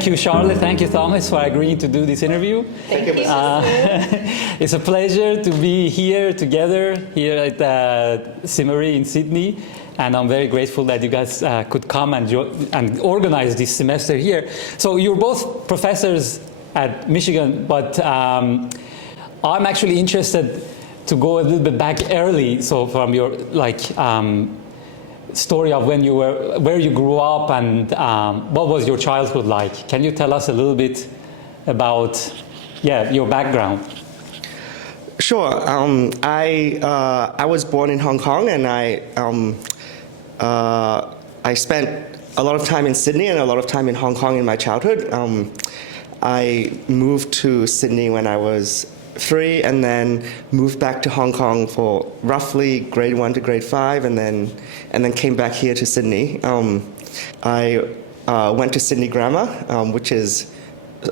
Thank you, Charlotte. Thank you, Thomas, for agreeing to do this interview. Thank you. It's a pleasure to be here together here at SMRI in Sydney. And I'm very grateful that you guys could come and organize this semester here. So you're both professors at Michigan, but I'm actually interested to go a little bit back early. So from your story of when you were, where you grew up, and what was your childhood like? Can you tell us a little bit about, your background? Sure. I was born in Hong Kong, and I spent a lot of time in Sydney and a lot of time in Hong Kong in my childhood. I moved to Sydney when I was 3, and then moved back to Hong Kong for roughly grade 1 to grade 5, and then came back here to Sydney. I went to Sydney Grammar, which is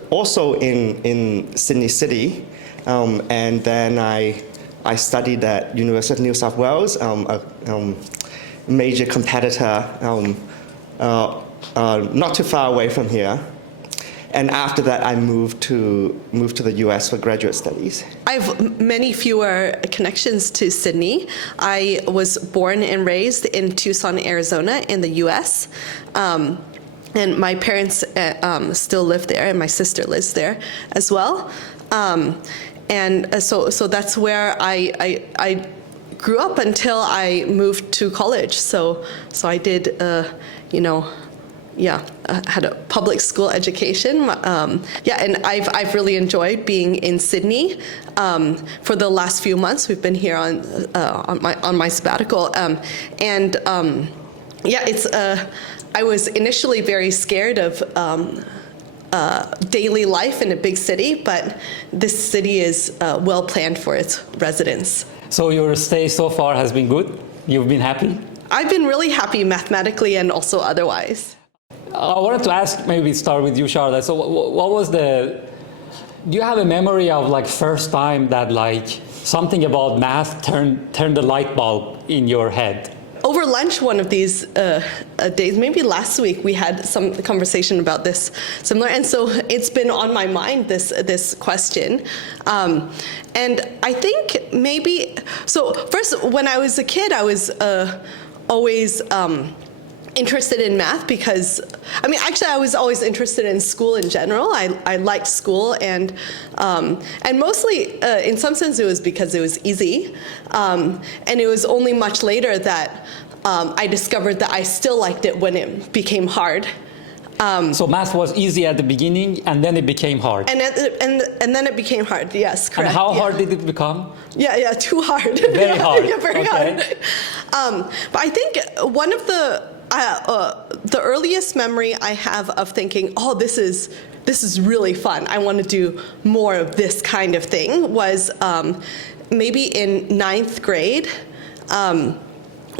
also in Sydney City, and then I studied at University of New South Wales, a major competitor not too far away from here. And after that, I moved to the US for graduate studies. I have many fewer connections to Sydney. I was born and raised in Tucson, Arizona, in the US. And my parents still live there, and my sister lives there as well. So that's where I grew up until I moved to college. So I did, had a public school education. And I've really enjoyed being in Sydney for the last few months. We've been here on my sabbatical, I was initially very scared of daily life in a big city, but this city is well planned for its residents. So your stay so far has been good? You've been happy? I've been really happy mathematically and also otherwise. I wanted to ask, maybe start with you, Charlotte. So what was do you have a memory of first time that something about math turned the light bulb in your head? Over lunch one of these days, maybe last week, we had some conversation about this similar, and so it's been on my mind, this question. And I think maybe, so first, when I was a kid, I was always interested in math because, actually I was always interested in school in general. I liked school, and mostly, in some sense, it was because it was easy. And it was only much later that I discovered that I still liked it when it became hard. So math was easy at the beginning, and then it became hard. And then it became hard. Yes, correct. And how hard did it become? Yeah, too hard. Very hard. Yeah, very hard. But I think one of the earliest memory I have of thinking, oh, this is really fun, I want to do more of this kind of thing, was maybe in 9th grade,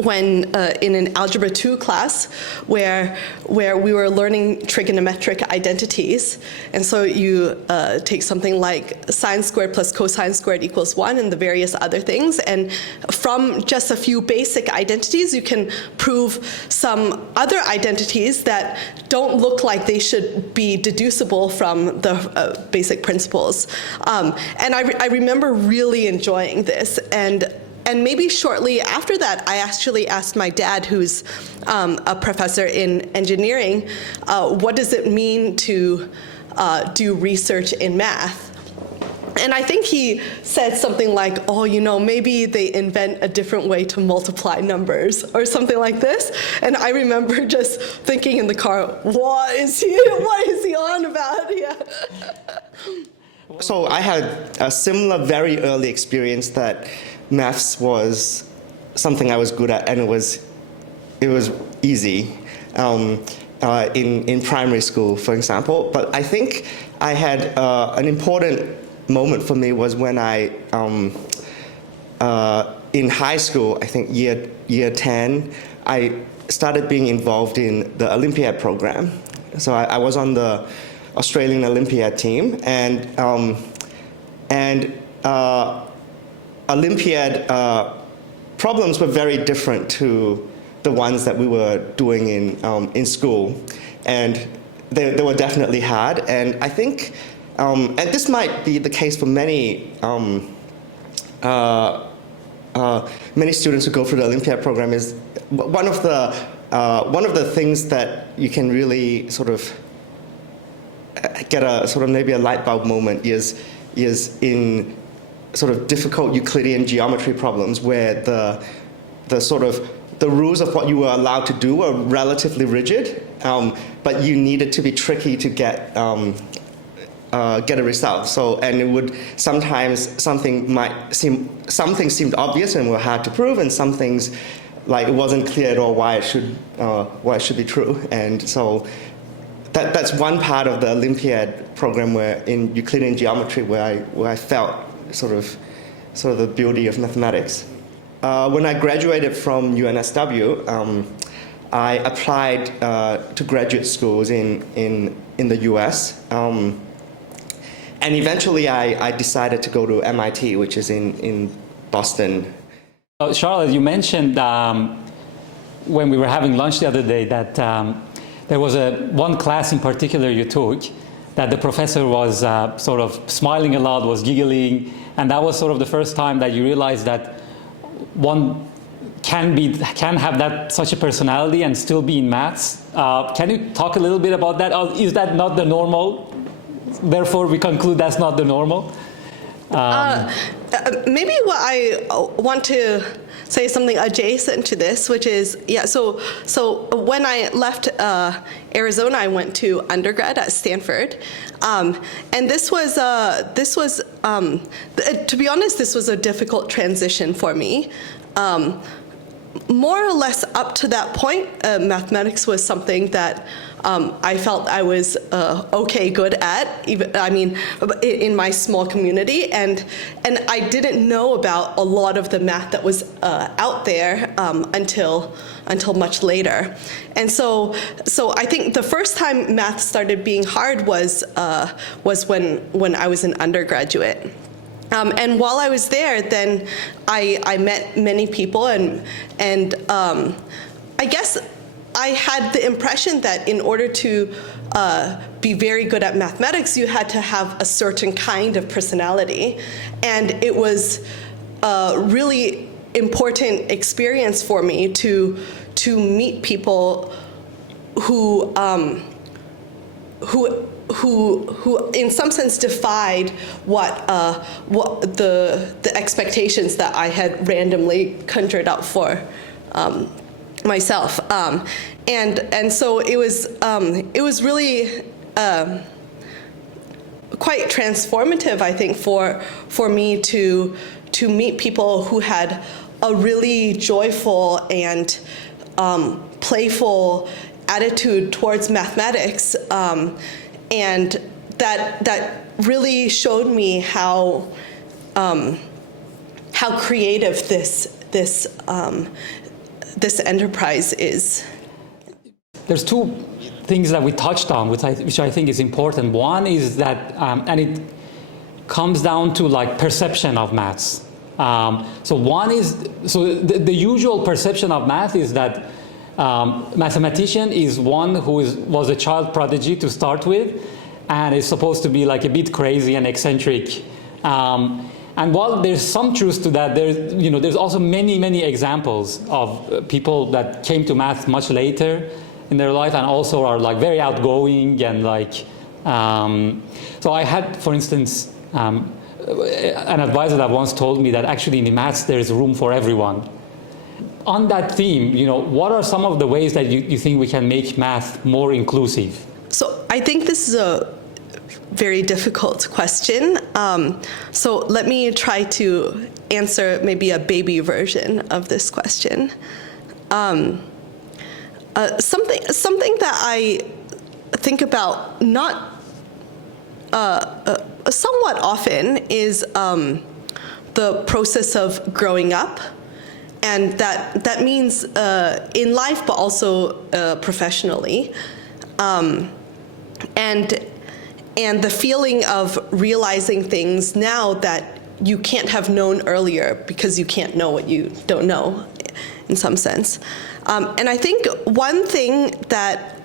when in an Algebra 2 class where we were learning trigonometric identities. And so you take something like sine squared plus cosine squared equals 1 and the various other things. And from just a few basic identities, you can prove some other identities that don't look like they should be deducible from the basic principles. And I remember really enjoying this. And maybe shortly after that, I actually asked my dad, who's a professor in engineering, what does it mean to do research in math? And I think he said something like, oh, maybe they invent a different way to multiply numbers or something like this. And I remember just thinking in the car, what is he on about? Yeah. So I had a similar very early experience that maths was something I was good at, and it was easy in primary school, for example. But I think I had an important moment for me was when I in high school, I think year 10, I started being involved in the Olympiad program. So I was on the Australian Olympiad team, and Olympiad problems were very different to the ones that we were doing in school. And they were definitely hard, and I think, and this might be the case for many many students who go through the Olympiad program, is one of the things that you can really sort of get a sort of maybe a light bulb moment is in sort of difficult Euclidean geometry problems where the sort of the rules of what you were allowed to do were relatively rigid, but you needed to be tricky to get a result. So, and it would sometimes something seemed obvious and were hard to prove, and some things like it wasn't clear at all why it should be true. And so that's one part of the Olympiad program where in Euclidean geometry where I felt sort of the beauty of mathematics. When I graduated from UNSW, I applied to graduate schools in the US. And eventually I decided to go to MIT, which is in Boston. Charlotte, you mentioned when we were having lunch the other day that there was one class in particular you took that the professor was sort of smiling a lot, was giggling, and that was sort of the first time that you realized that one can have such a personality and still be in maths. Can you talk a little bit about that? Or is that not the normal? Therefore, we conclude that's not the normal. Maybe what I want to say something adjacent to this, which is So when I left Arizona, I went to undergrad at Stanford, and this was to be honest, this was a difficult transition for me. More or less up to that point, mathematics was something that I felt I was good at, in my small community, and I didn't know about a lot of the math that was out there until much later. And so I think the first time math started being hard was when I was an undergraduate. And while I was there, then I met many people, and I guess I had the impression that in order to be very good at mathematics, you had to have a certain kind of personality, and it was a really important experience for me to meet people who in some sense defied what the expectations that I had randomly conjured up for myself, and so it was really quite transformative, I think, for me to meet people who had a really joyful and playful attitude towards mathematics, and that really showed me how creative this enterprise is. There's two things that we touched on, which I think is important. One is that, and it comes down to like perception of maths. The usual perception of math is that mathematician is one who was a child prodigy to start with, and is supposed to be like a bit crazy and eccentric. And while there's some truth to that, there's also many examples of people that came to math much later in their life and also are like very outgoing and like. So I had, for instance, an advisor that once told me that actually in maths there is room for everyone. On that theme, what are some of the ways that you think we can make math more inclusive? So I think this is a very difficult question. So let me try to answer maybe a baby version of this question. Something that I think about not somewhat often is the process of growing up. And that means in life, but also professionally, and the feeling of realizing things now that you can't have known earlier because you can't know what you don't know, in some sense. And I think one thing that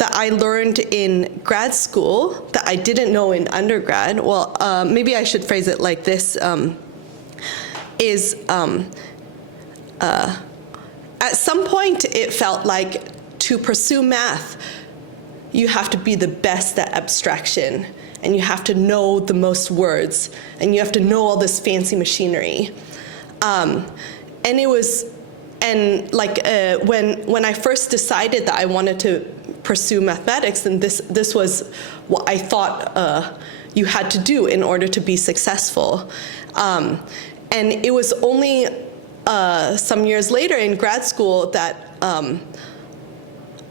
that I learned in grad school that I didn't know in undergrad, well, maybe I should phrase it like this, is at some point it felt like to pursue math, you have to be the best at abstraction, and you have to know the most words, and you have to know all this fancy machinery. And it was, and like when I first decided that I wanted to pursue mathematics, and this was what I thought you had to do in order to be successful. And it was only some years later in grad school that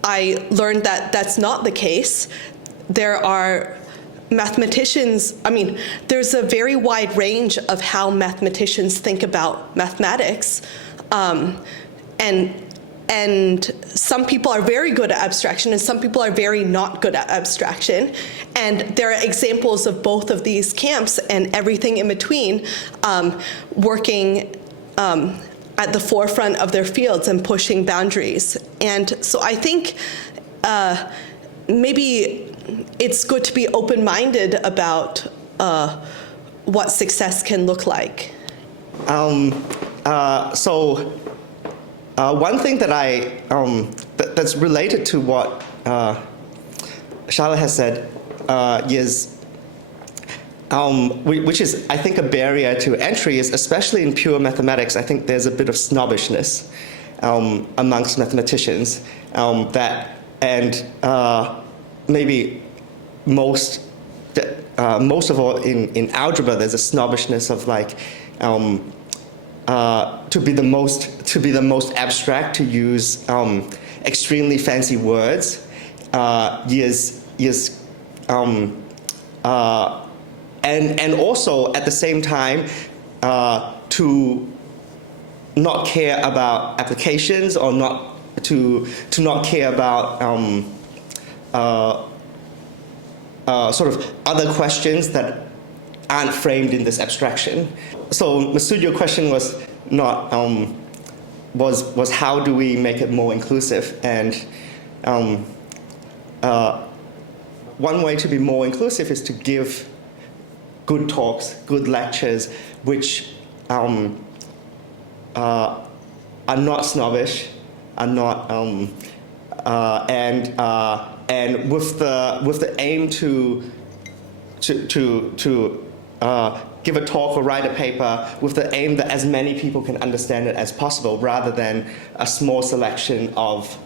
I learned that that's not the case. There are mathematicians, I mean, there's a very wide range of how mathematicians think about mathematics. And some people are very good at abstraction, and some people are very not good at abstraction. And there are examples of both of these camps and everything in between working at the forefront of their fields and pushing boundaries. And so I think maybe it's good to be open-minded about what success can look like. One thing that that's related to what Charlotte has said is, which is, I think, a barrier to entry, is especially in pure mathematics. I think there's a bit of snobbishness amongst mathematicians maybe most of all in algebra, there's a snobbishness of like to be the most abstract, to use extremely fancy words, and also at the same time to not care about applications, or not care about sort of other questions that aren't framed in this abstraction. So Masoud, your question was not was how do we make it more inclusive? And one way to be more inclusive is to give good talks, good lectures, which are not snobbish, are not and with the aim to give a talk or write a paper with the aim that as many people can understand it as possible, rather than a small selection of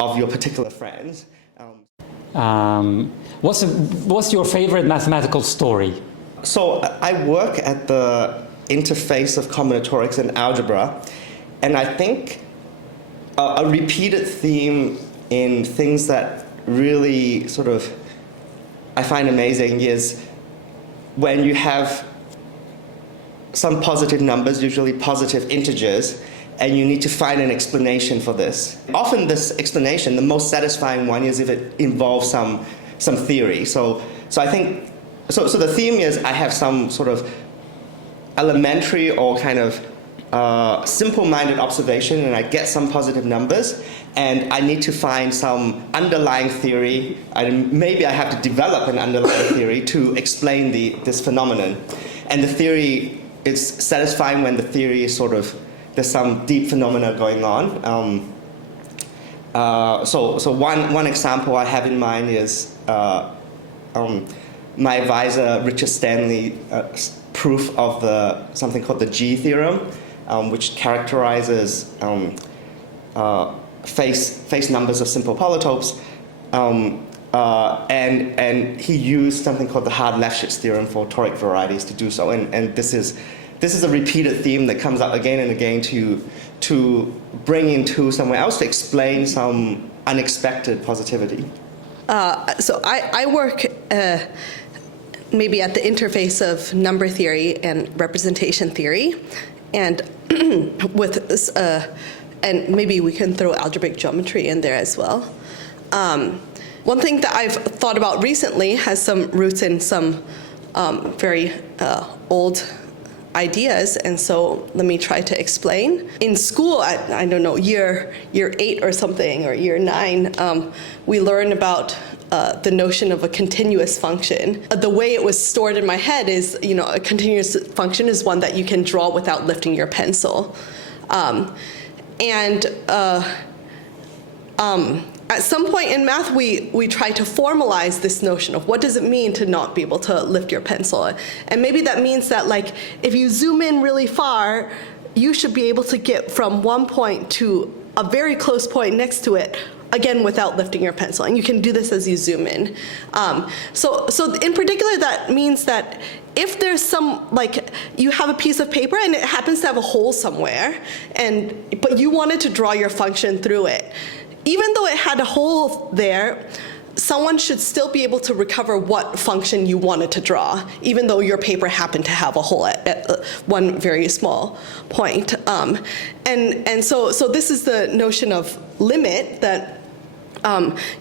your particular friends. What's your favorite mathematical story? So I work at the interface of combinatorics and algebra, and I think a repeated theme in things that really sort of I find amazing is when you have some positive numbers, usually positive integers, and you need to find an explanation for this. Often this explanation, the most satisfying one, is if it involves some theory. So I think, so the theme is I have some sort of elementary or kind of simple-minded observation, and I get some positive numbers, and I need to find some underlying theory. Maybe I have to develop an underlying theory to explain this phenomenon. And the theory is satisfying when the theory is sort of, there's some deep phenomena going on. So one example I have in mind is my advisor Richard Stanley's proof of something called the G theorem, which characterizes phase numbers of simple polytopes, and he used something called the Hard-Lefschetz theorem for toric varieties to do so. And this is a repeated theme that comes up again and again to bring into somewhere else to explain some unexpected positivity. So I work maybe at the interface of number theory and representation theory, and with this, and maybe we can throw algebraic geometry in there as well. One thing that I've thought about recently has some roots in some very old ideas, and so let me try to explain. In school, I don't know, year 8 or something, or year 9, we learn about the notion of a continuous function. The way it was stored in my head is, a continuous function is one that you can draw without lifting your pencil. At some point in math, we try to formalize this notion of what does it mean to not be able to lift your pencil. And maybe that means that, like, if you zoom in really far, you should be able to get from one point to a very close point next to it, again, without lifting your pencil. And you can do this as you zoom in. So in particular, that means that if there's some, like, you have a piece of paper and it happens to have a hole somewhere, but you wanted to draw your function through it, even though it had a hole there, someone should still be able to recover what function you wanted to draw, even though your paper happened to have a hole at one very small point. And so this is the notion of limit, that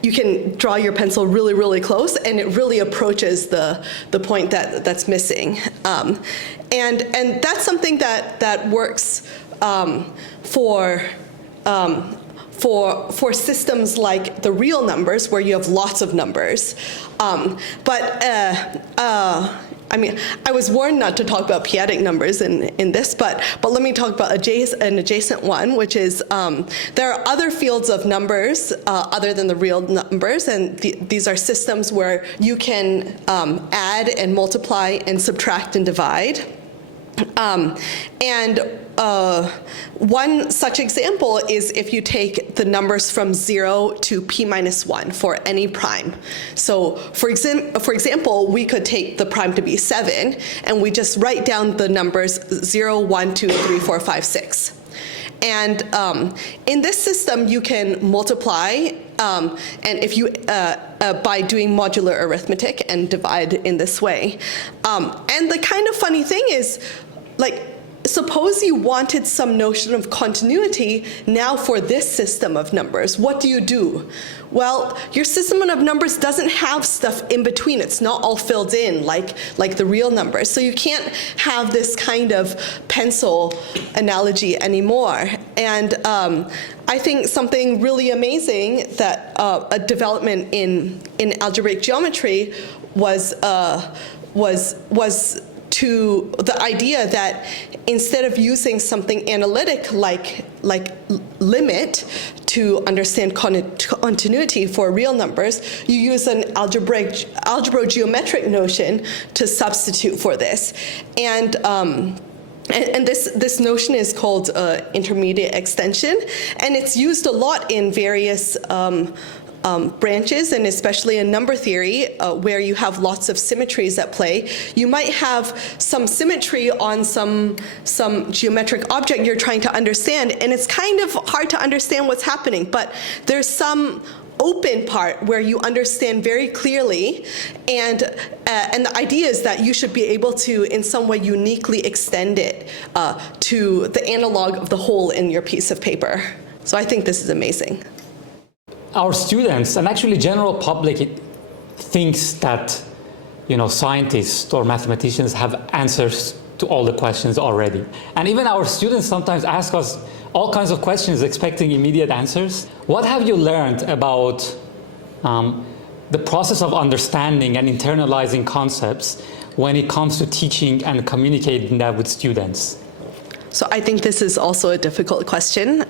you can draw your pencil really, really close, and it really approaches the point that's missing. And that's something that works for systems like the real numbers, where you have lots of numbers. I mean, I was warned not to talk about p-adic numbers in this, but let me talk about an adjacent one, which is there are other fields of numbers other than the real numbers, and these are systems where you can add and multiply and subtract and divide. One such example is if you take the numbers from 0 to p-1 for any prime. So for example, we could take the prime to be 7, and we just write down the numbers 0, 1, 2, 3, 4, 5, 6. And in this system, you can multiply, and if you by doing modular arithmetic, and divide in this way. And the kind of funny thing is, like, suppose you wanted some notion of continuity now for this system of numbers. What do you do? Well, your system of numbers doesn't have stuff in between. It's not all filled in like the real numbers. So you can't have this kind of pencil analogy anymore. And I think something really amazing that a development in algebraic geometry was to the idea that instead of using something analytic like limit to understand continuity for real numbers, you use an algebrogeometric notion to substitute for this. And this notion is called intermediate extension, and it's used a lot in various branches, and especially in number theory, where you have lots of symmetries at play. You might have some symmetry on some geometric object you're trying to understand, and it's kind of hard to understand what's happening, but there's some open part where you understand very clearly, and the idea is that you should be able to, in some way, uniquely extend it to the analog of the hole in your piece of paper. So I think this is amazing. Our students, and actually general public, thinks that, scientists or mathematicians have answers to all the questions already. And even our students sometimes ask us all kinds of questions expecting immediate answers. What have you learned about the process of understanding and internalizing concepts when it comes to teaching and communicating that with students? So I think this is also a difficult question.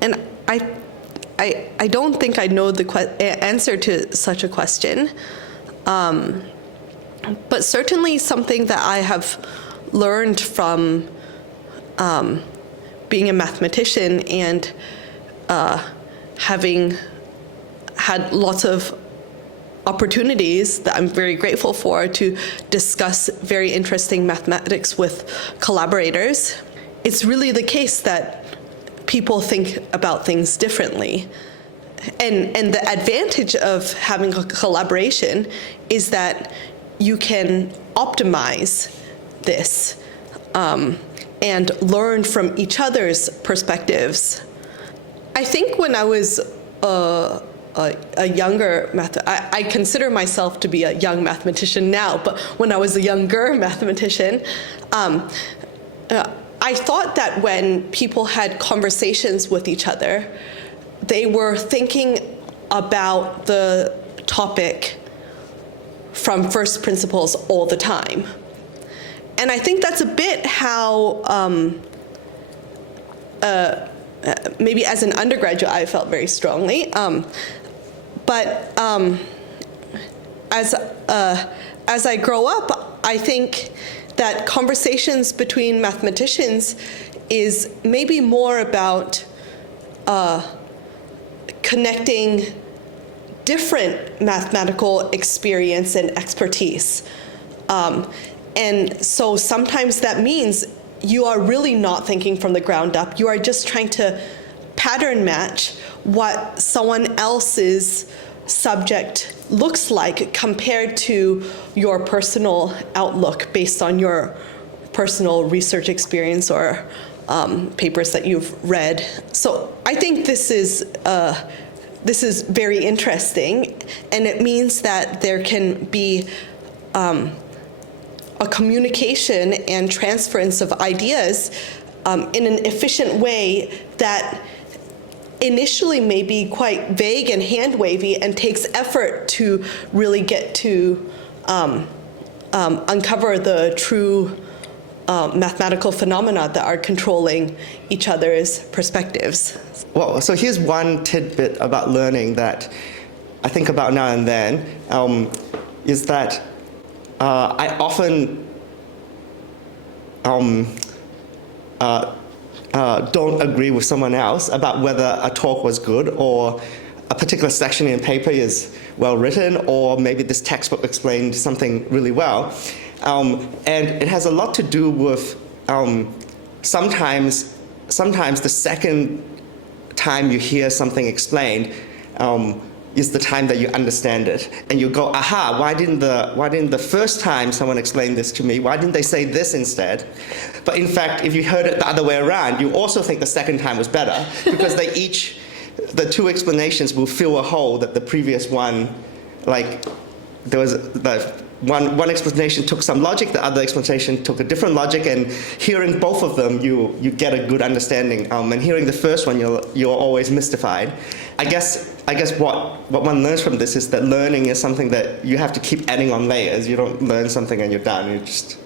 And I don't think I know the answer to such a question, but certainly something that I have learned from being a mathematician and having had lots of opportunities that I'm very grateful for to discuss very interesting mathematics with collaborators. It's really the case that people think about things differently. And the advantage of having a collaboration is that you can optimize this and learn from each other's perspectives. I think when I was a younger I consider myself to be a young mathematician now, but when I was a younger mathematician, I thought that when people had conversations with each other, they were thinking about the topic from first principles all the time. And I think that's a bit how, maybe as an undergraduate, I felt very strongly. But as I grow up, I think that conversations between mathematicians is maybe more about connecting different mathematical experience and expertise. And so sometimes that means you are really not thinking from the ground up. You are just trying to pattern match what someone else's subject looks like compared to your personal outlook based on your personal research experience or papers that you've read. So I think this is very interesting, and it means that there can be a communication and transference of ideas in an efficient way that initially may be quite vague and hand-wavy and takes effort to really get to uncover the true mathematical phenomena that are controlling each other's perspectives. Well, so here's one tidbit about learning that I think about now and then, is that I often don't agree with someone else about whether a talk was good or a particular section in a paper is well written, or maybe this textbook explained something really well. And it has a lot to do with sometimes the second time you hear something explained is the time that you understand it, and you go, aha, why didn't the first time someone explained this to me, why didn't they say this instead? But in fact, if you heard it the other way around, you also think the second time was better, because the two explanations will fill a hole that the previous one, like, there was the one explanation took some logic, the other explanation took a different logic, and hearing both of them, you get a good understanding. And hearing the first one, you're always mystified. I guess what one learns from this is that learning is something that you have to keep adding on layers. You don't learn something and you're done. You just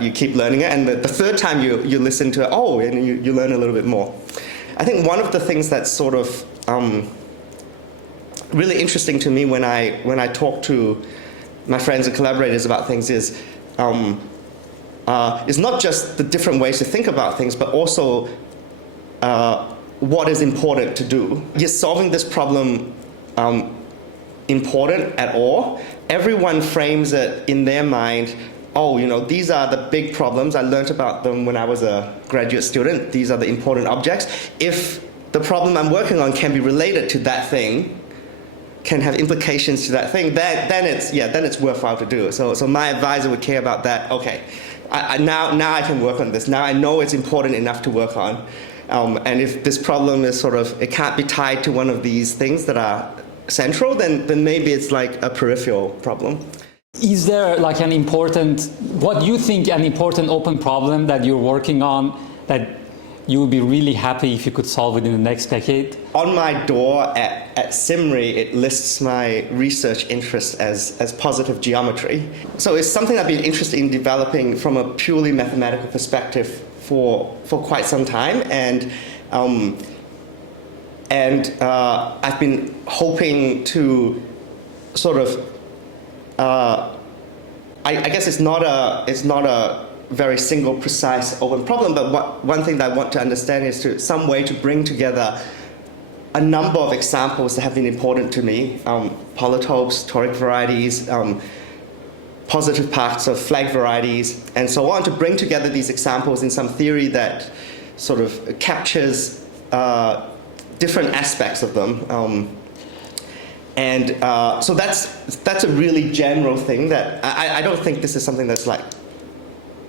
you keep learning it, and the third time you listen to it, and you learn a little bit more. I think one of the things that's sort of really interesting to me when I talk to my friends and collaborators about things is not just the different ways to think about things, but also what is important to do. Is solving this problem important at all? Everyone frames it in their mind, these are the big problems. I learned about them when I was a graduate student. These are the important objects. If the problem I'm working on can be related to that thing, can have implications to that thing, then it's worthwhile to do. So my advisor would care about that. Okay, now I can work on this. Now I know it's important enough to work on. And if this problem is it can't be tied to one of these things that are central, then maybe it's like a peripheral problem. Is there like what do you think an important open problem that you're working on that you would be really happy if you could solve it in the next decade? On my door at SMRI, it lists my research interest as positive geometry. So it's something I've been interested in developing from a purely mathematical perspective for quite some time, and I've been hoping to I guess it's not a very single, precise, open problem, but one thing that I want to understand is some way to bring together a number of examples that have been important to me, polytopes, toric varieties, positive parts of flag varieties, and so on, to bring together these examples in some theory that captures different aspects of them. So that's a really general thing that I don't think this is something that's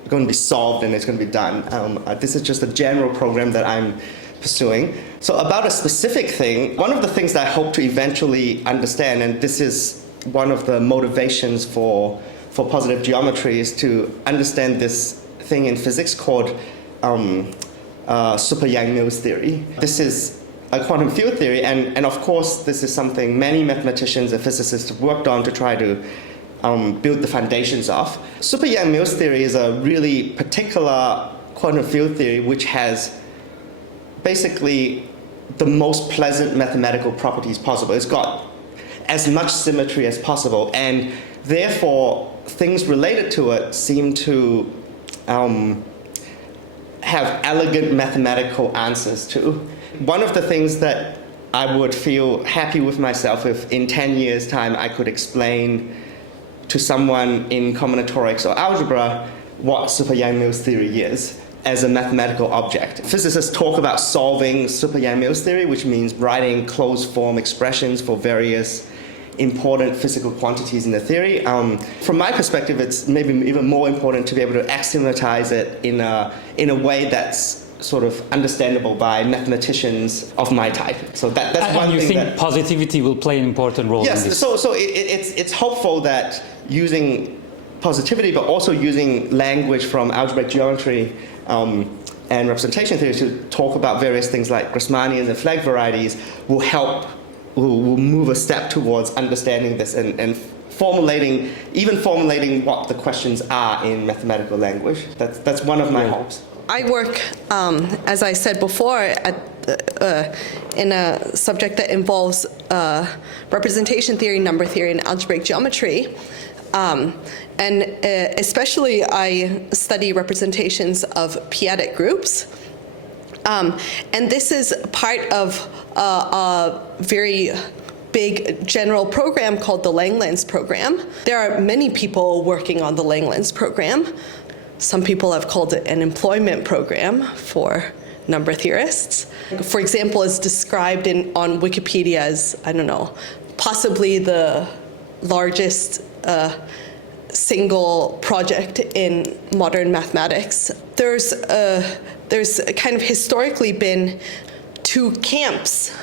going to be solved and it's going to be done. This is just a general program that pursuing. So about a specific thing, one of the things that I hope to eventually understand, and this is one of the motivations for positive geometry, is to understand this thing in physics called super Yang-Mills theory. This is a quantum field theory, and of course this is something many mathematicians and physicists have worked on to try to build the foundations of. Super Yang-Mills theory is a really particular quantum field theory which has basically the most pleasant mathematical properties possible. It's got as much symmetry as possible, and therefore things related to it seem to have elegant mathematical answers to. One of the things that I would feel happy with myself if in 10 years' time I could explain to someone in combinatorics or algebra what super Yang-Mills theory is as a mathematical object. Physicists talk about solving super Yang-Mills theory, which means writing closed form expressions for various important physical quantities in the theory. From my perspective, it's maybe even more important to be able to axiomatise it in a way that's sort of understandable by mathematicians of my type. So that's one thing. And you think positivity will play an important role in this? Yes, so it's hopeful that using positivity, but also using language from algebraic geometry and representation theory to talk about various things like Grassmannians and flag varieties will move a step towards understanding this and formulating what the questions are in mathematical language. That's one of my hopes. I work, as I said before, in a subject that involves representation theory, number theory, and algebraic geometry. And especially I study representations of p-adic groups. And this is part of a very big general program called the Langlands program. There are many people working on the Langlands program. Some people have called it an employment program for number theorists. For example, it's described on Wikipedia as, I don't know, possibly the largest single project in modern mathematics. There's kind of historically been two camps.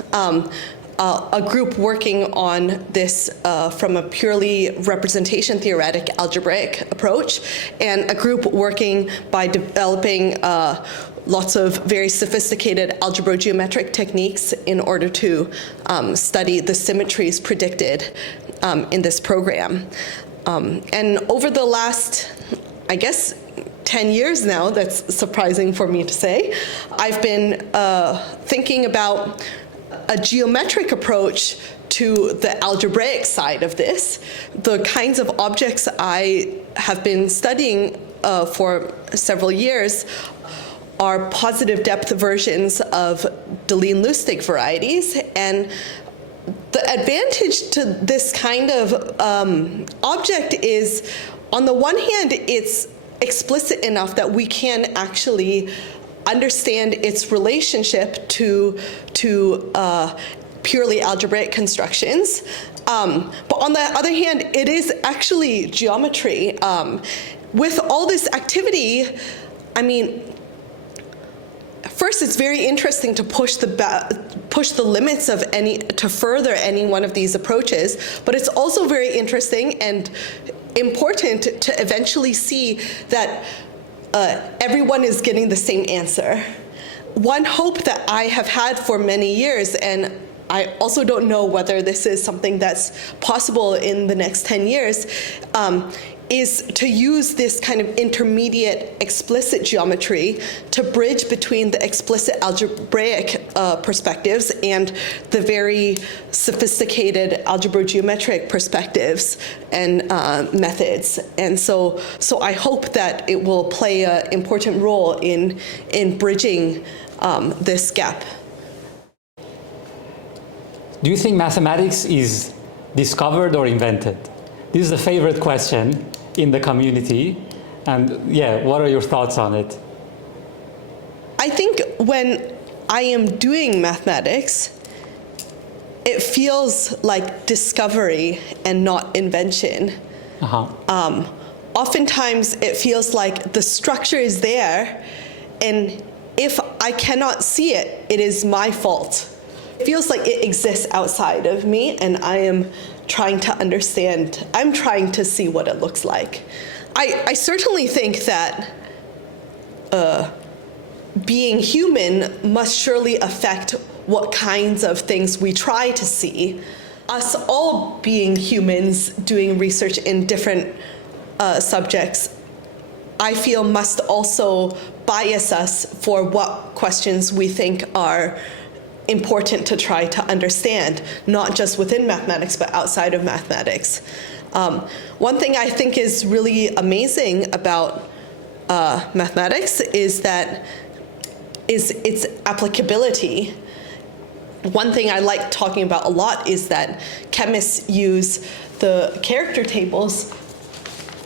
A group working on this from a purely representation theoretic algebraic approach, and a group working by developing lots of very sophisticated algebrogeometric techniques in order to study the symmetries predicted in this program. And over the last, I guess, 10 years now, that's surprising for me to say, I've been thinking about a geometric approach to the algebraic side of this. The kinds of objects I have been studying for several years are positive depth versions of Deligne-Lustig varieties, and the advantage to this kind of object is, on the one hand, it's explicit enough that we can actually understand its relationship to purely algebraic constructions. But on the other hand, it is actually geometry. With all this activity, I mean, first, it's very interesting to push the limits of to further any one of these approaches, but it's also very interesting and important to eventually see that everyone is getting the same answer. One hope that I have had for many years, and I also don't know whether this is something that's possible in the next 10 years, is to use this kind of intermediate explicit geometry to bridge between the explicit algebraic perspectives and the very sophisticated algebrogeometric perspectives and methods. And so I hope that it will play an important role in bridging this gap. Do you think mathematics is discovered or invented? This is a favorite question in the community, and yeah, what are your thoughts on it? I think when I am doing mathematics, it feels like discovery and not invention. Oftentimes it feels like the structure is there, and if I cannot see it, it is my fault. It feels like it exists outside of me, and I am trying to understand, I'm trying to see what it looks like. I certainly think that being human must surely affect what kinds of things we try to see. Us all being humans doing research in different subjects, I feel must also bias us for what questions we think are important to try to understand, not just within mathematics, but outside of mathematics. One thing I think is really amazing about mathematics is its applicability. One thing I like talking about a lot is that chemists use the character tables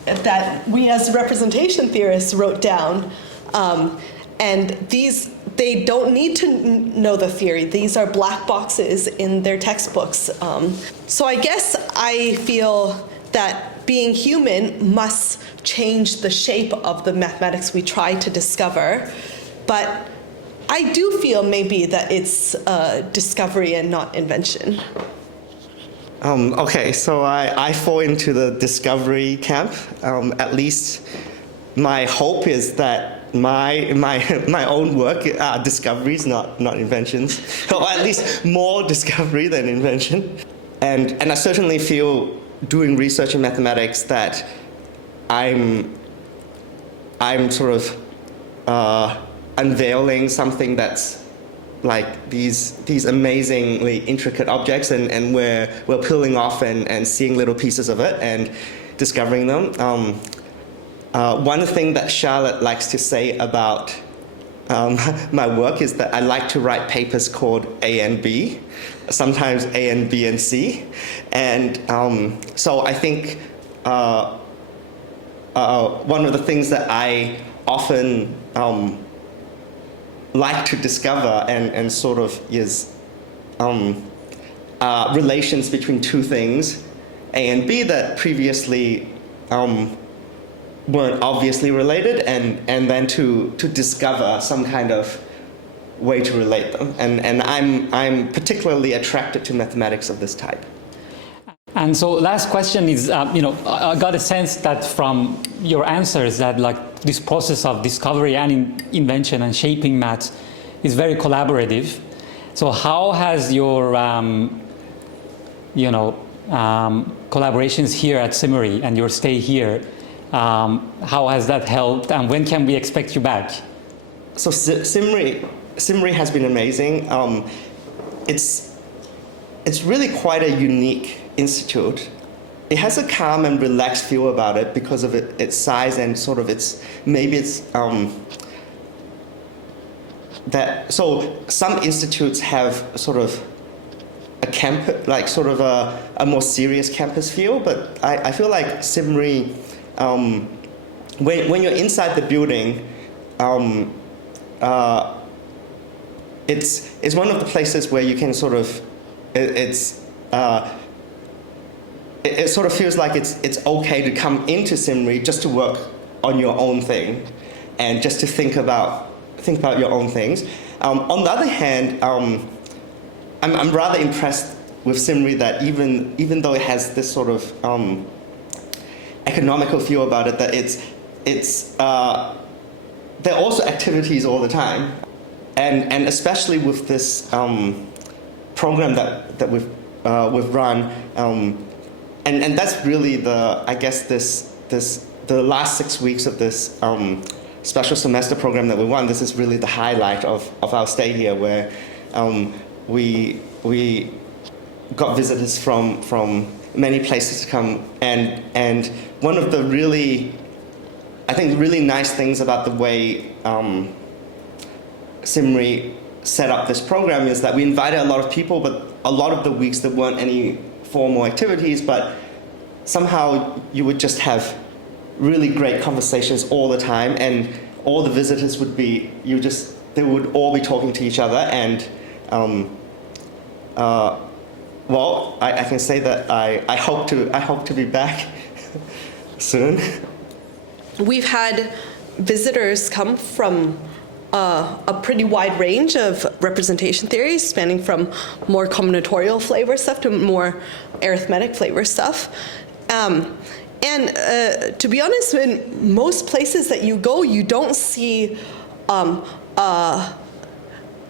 that we as representation theorists wrote down, and they don't need to know the theory. These are black boxes in their textbooks. So I guess I feel that being human must change the shape of the mathematics we try to discover, but I do feel maybe that it's discovery and not invention. Okay, so I fall into the discovery camp. At least my hope is that my own work are discoveries, not inventions, or at least more discovery than invention. And I certainly feel doing research in mathematics that I'm sort of unveiling something that's like these amazingly intricate objects, and we're peeling off and seeing little pieces of it and discovering them. One thing that Charlotte likes to say about my work is that I like to write papers called A and B, sometimes A and B and C, and so I think one of the things that I often like to discover and sort of is relations between two things, A and B, that previously weren't obviously related, and then to discover some kind of way to relate them. And I'm particularly attracted to mathematics of this type. And so last question is, I got a sense that from your answers that like this process of discovery and invention and shaping maths is very collaborative. So how has your, collaborations here at SMRI and your stay here, how has that helped, and when can we expect you back? So SMRI has been amazing. It's really quite a unique institute. It has a calm and relaxed feel about it because of its size and sort of so some institutes have sort of a camp, like sort of a more serious campus feel, but I feel like SMRI, when you're inside the building, it's one of the places where you can sort of, it sort of feels like it's okay to come into SMRI just to work on your own thing and just to think about your own things. On the other hand, I'm rather impressed with SMRI that even though it has this sort of economical feel about it, that there are also activities all the time, and especially with this program that we've run. And that's really the last 6 weeks of this special semester program that we run. This is really the highlight of our stay here, where we got visitors from many places to come. And one of the really nice things about the way SMRI set up this program is that we invited a lot of people, but a lot of the weeks there weren't any formal activities, but somehow you would just have really great conversations all the time, and all the visitors they would all be talking to each other, and well, I can say that I hope to be back soon. We've had visitors come from a pretty wide range of representation theories, spanning from more combinatorial flavor stuff to more arithmetic flavor stuff. To be honest, in most places that you go, you don't see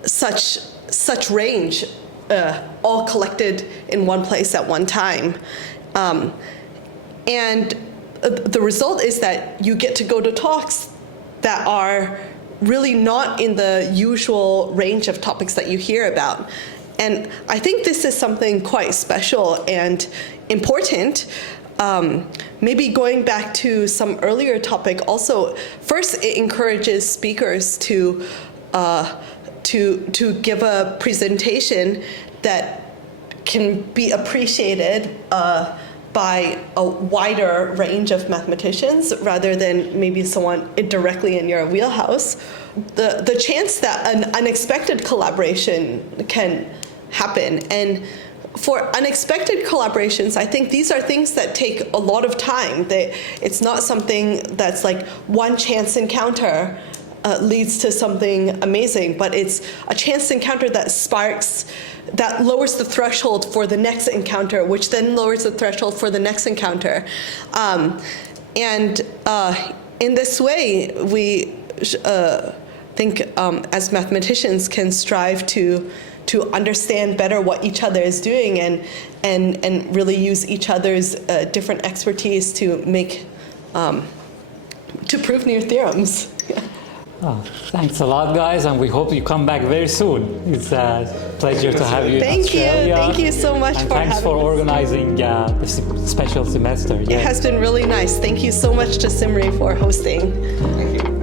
such range all collected in one place at one time. And the result is that you get to go to talks that are really not in the usual range of topics that you hear about. And I think this is something quite special and important. Maybe going back to some earlier topic also, first it encourages speakers to give a presentation that can be appreciated by a wider range of mathematicians rather than maybe someone directly in your wheelhouse. The chance that an unexpected collaboration can happen. And for unexpected collaborations, I think these are things that take a lot of time. It's not something that's like one chance encounter leads to something amazing, but it's a chance encounter that lowers the threshold for the next encounter, which then lowers the threshold for the next encounter. In this way, we think as mathematicians can strive to understand better what each other is doing and really use each other's different expertise to prove new theorems. Oh, thanks a lot, guys, and we hope you come back very soon. It's a pleasure to have you in Australia. Thank you so much and for having us. thanks for organizing the special semester. It has been really nice. Thank you so much to SMRI for hosting. Thank you.